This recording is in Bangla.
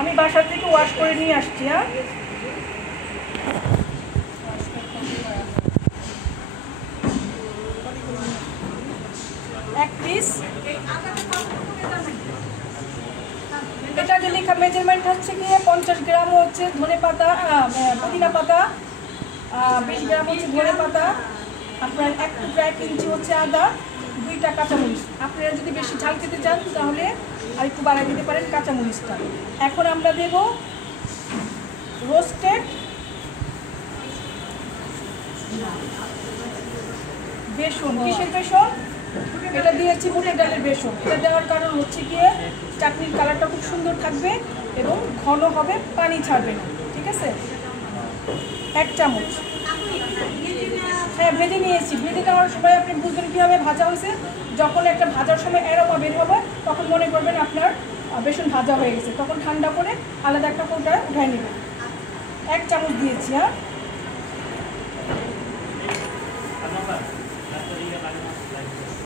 আমি বাসা থেকে ওয়াশ করে নিয়ে আসছি। হ্যাঁ, এক পিস। এটা যে লেখা মেজারমেন্ট হচ্ছে গিয়ে 50 গ্রাম হচ্ছে ধনে পাতা, পুদিনা পাতা, 20 গ্রাম হচ্ছে ধনে পাতা, আপনার 1 ইঞ্চি হচ্ছে আদা, 2টা কাঁচামরিচ। আপনারা যদি বেশি ঝাল খেতে চান তাহলে আর একটু বাড়াই দিতে পারেন কাঁচামরিচটা। এখন আমরা দেব রোস্টেড বেসন। কিসের বেসন? এটা দিয়েছি বুটের ডালের বেসন। এটা দেওয়ার কারণ হচ্ছে গিয়ে চাটনির কালারটা খুব সুন্দর থাকবে এবং ঘন হবে, পানি ছাড়বে না। ঠিক আছে, 1 চামচ। হ্যাঁ, ভেজে নিয়েছি। ভেজে নেওয়ার সময় আপনি বুঝবেন কীভাবে ভাজা হয়েছে। যখন একটা ভাজার সময় অ্যারোমা বের হবে তখন মনে করবেন আপনার বেসন ভাজা হয়ে গেছে। তখন ঠান্ডা করে আলাদা একটা কৌটায় উঠায় নেবেন। 1 চামচ দিয়েছি। হ্যাঁ।